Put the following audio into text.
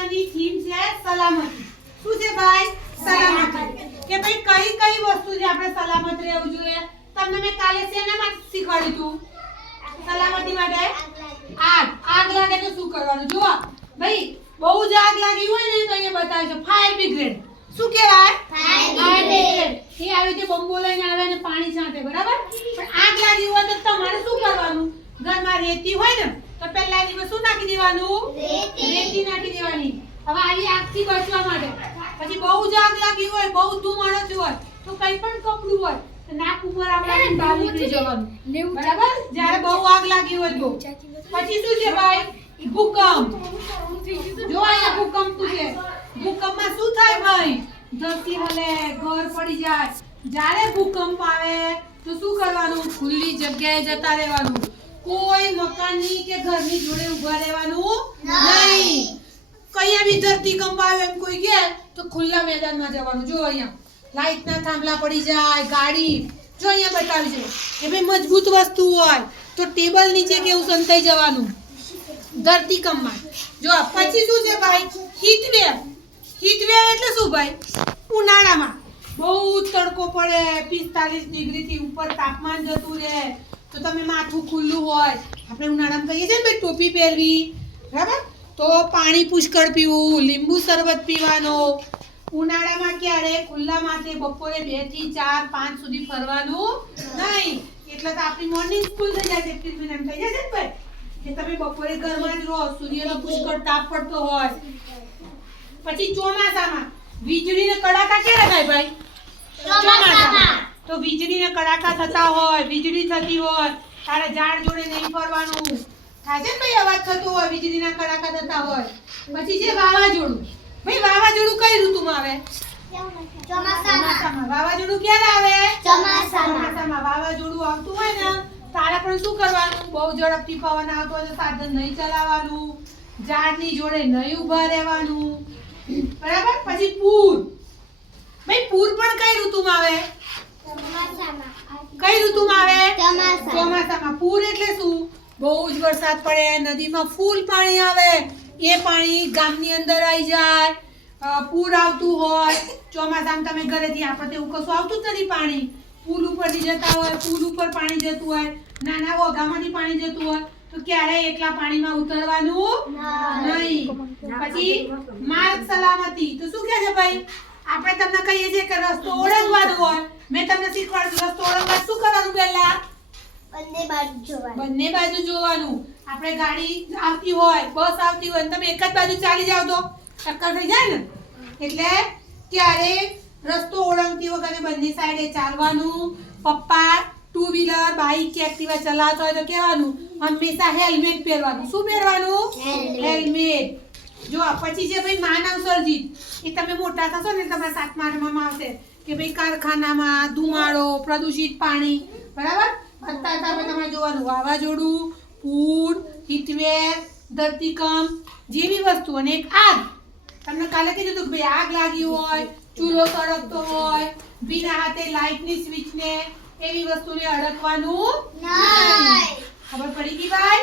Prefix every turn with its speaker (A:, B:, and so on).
A: મહિનાની થીમ છે સલામતી. શું છે ભાઈ? સલામતી. કે ભાઈ કઈ કઈ વસ્તુ છે આપણે સલામત રહેવું જોઈએ? તમને મેં કાલે શેના માટે શીખવાડ્યું હતું સલામતી માટે? આગ. આગ લાગે તો શું કરવાનું? જુઓ. ભાઈ બહુ જ આગ લાગી હોય ને તો અહીંયા બતાવે છે ફાયર બ્રિગેડ શું કહેવાય? ફાયર બ્રિગેડ એ આવી રીતે બમ્બો લઈને આવે ને પાણી છાંટે બરાબર? પણ આગ લાગી હોય તો તમારે શું કરવાનું? ઘરમાં રેતી હોય ને તો પહેલા એની શું નાખી દેવાનું? રેતી. નાખી દેવાની. હવે આવી આગથી બચવા માટે. પછી બહુ જ આગ લાગી હોય બહુ ધૂમ થયો હોય તો કઈ પણ કપડું હોય નાક ઉપર આપણે બહાર નીકળી જવાનું. બરાબર? જ્યારે બહુ આગ લાગી હોય તો. પછી શું છે ભાઈ? ભૂકંપ. જો અહીંયા ભૂકંપ છે. ભૂકંપમાં શું થાય ભાઈ? ધરતી હલે ઘર પડી જાય. જ્યારે ભૂકંપ આવે તો શું કરવાનું? ખુલ્લી જગ્યાએ જતા રહેવાનું. કોઈ મકાનની કે ઘરની જોડે ઊભા રહેવાનું નહીં. કયા બી ધરતી કંપાવે એમ કોઈ કે તો ખુલ્લા મેદાનમાં જવાનું. જો અહીંયા લાઇટના થાંભલા પડી જાય ગાડી. જો અહીંયા બતાવી જાય કે ભાઈ મજબૂત વસ્તુ હોય. તો ટેબલ નીચે કેવું સંતાઈ જવાનું? ધરતી કંપમાં જો પછી શું છે ભાઈ? હીટવેવ હીટવેવ એટલે શું ભાઈ? ઉનાળામાં. બહુ તડકો પડે પિસ્તાલીસ ડિગ્રીથી ઉપર તાપમાન જતું રહે. તો તમે માથું ખુલ્લું હોય. આપણે ઉનાળામાં કહીએ છીએ ને ભાઈ, ટોપી પહેરવી. બરાબર? તો પાણી પુષ્કળ પીવું, લીંબુ શરબત પીવાનો. ઉનાળામાં ક્યારે? ખુલ્લા માથે બપોરે બેથી ચાર, પાંચ સુધી ફરવાનું નહીં. એટલે તો આપણી મોર્નિંગ સ્કૂલ થઈ છે. એપ્રિલ મહિનામાં થઈ છે ને ભાઈ, કે તમે બપોરે ઘરમાં જ રહો. સૂર્યનો પુષ્કળ તાપ પડતો હોય. પછી ચોમાસામાં વીજળીને કડાકા ક્યારે થાય ભાઈ? ચોમાસામાં. તો વીજળીને કડાકા થતા હોય વીજળી થતી હોય તારે ઝાડ જોડે નહીં ફરવાનું. થાય છે ને ભાઈ અવાજ થતો હોય વીજળીના કડાકા થતા હોય. પછી છે વાવાઝોડું. ભાઈ વાવાઝોડું કઈ ઋતુમાં આવે? ચોમાસામાં. વાવાઝોડું ક્યારે આવે? ચોમાસામાં. વાવાઝોડું આવતું હોય ને તારે પણ શું કરવાનું? બહુ ઝડપથી પવન આવતો હોય તો સાધન નહીં ચલાવવાનું ઝાડની જોડે નહીં ઊભા રહેવાનું. બરાબર? પછી પૂર. ભાઈ પૂર પણ કઈ ઋતુમાં આવે? કઈ ઋતુમાં આવે? ચોમાસામાં. પૂર એટલે શું? બહુ જ વરસાદ પડે નદીમાં ફૂલ પાણી આવે. એ પાણી ગામની અંદર આવી જાય પૂર આવતું હોય. ચોમાસામાં તમે ઘરેથી આપણે એવું કશું આવતું જ નથી પાણી. પુલ ઉપરથી જતા હોય પુલ ઉપર પાણી જતું હોય નાના વોગામાંથી પાણી જતું હોય તો ક્યારેય એકલા પાણીમાં ઉતરવાનું નહીં. પછી માર્ગ સલામતી. તો શું કહે છે ભાઈ? આપણે તમને કહીએ છીએ કે રસ્તો ઓળંગવાનો હોય. મેં તમને શીખવાડ્યું રસ્તો ઓળંગવા શું કરવાનું પહેલા? બંને બાજુ જોવાનું. આપણે ગાડી આવતી હોય બસ આવતી હોય તમે એક જ બાજુ ચાલી જાવ તો ટક્કર થઈ જાય ને? એટલે ત્યારે રસ્તો ઓળંગતી વખતે બંને સાઈડે ચાલવાનું પપ્પા ટુ વ્હીલર બાઇક કે એક્ટિવા ચલાવતો હોય તો કહેવાનું હંમેશા હેલ્મેટ પહેરવાનું. શું પહેરવાનું? હેલ્મેટ જો પછી જે ભાઈ માનવ સર્જિત એ તમે મોટા થશો ને તમારા સાતમા આઠમામાં આવશે. કે ભાઈ કારખાનામાં ધુમાડો પ્રદૂષિત પાણી બરાબર? અત્યારે તમે તમારે જોવાનું. વાવાઝોડું પૂર હિટવેર ધરતીકંપ જેવી વસ્તુ. અને એક આગ. તમને કાલે કીધું હતું કે ભાઈ આગ લાગી હોય ચૂલો સળગતો હોય બીના હાથે લાઇટની સ્વિચને એવી વસ્તુને અડકવાનું
B: નહીં.
A: ખબર પડી ગઈ ભાઈ?